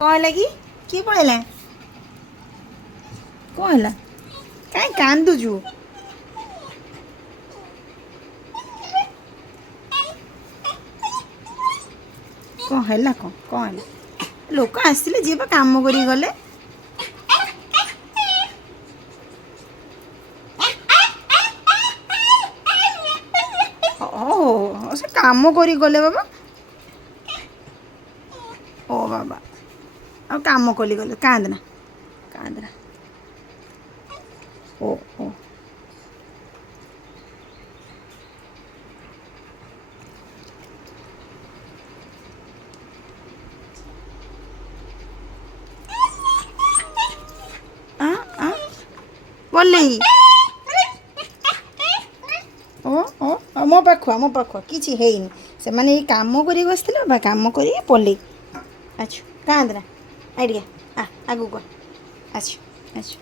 କ'ଣ ହେଲା କି? କିଏ ପଳେଇଲା? କ'ଣ ହେଲା? କାହିଁ କାନ୍ଦୁଛୁ? କ'ଣ ହେଲା? କ'ଣ ହେଲା? ଲୋକ ଆସିଥିଲେ, ଯିଏ ବା କାମ କରିକି ଗଲେ। ଓ ସେ କାମ କରିକି ଗଲେ ବାବା। ଓ ବାବା, ଆଉ କାମ କଲି ଗଲେ। କାନ୍ଦନା କାନ୍ଦନା। ଓ ଓ ପଲେଇ ମୋ ପାଖୁଆ କିଛି ହେଇନି। ସେମାନେ ଏଇ କାମ କରିବାକୁ ଆସିଥିଲେ ବାବା, କାମ କରିକି ପଲେଇ। ଆଚ୍ଛା କାନ୍ଦନା, ଆଇଡ଼ିଆ ଆଗକୁ ଆଚ୍ଛା ଆଚ୍ଛା।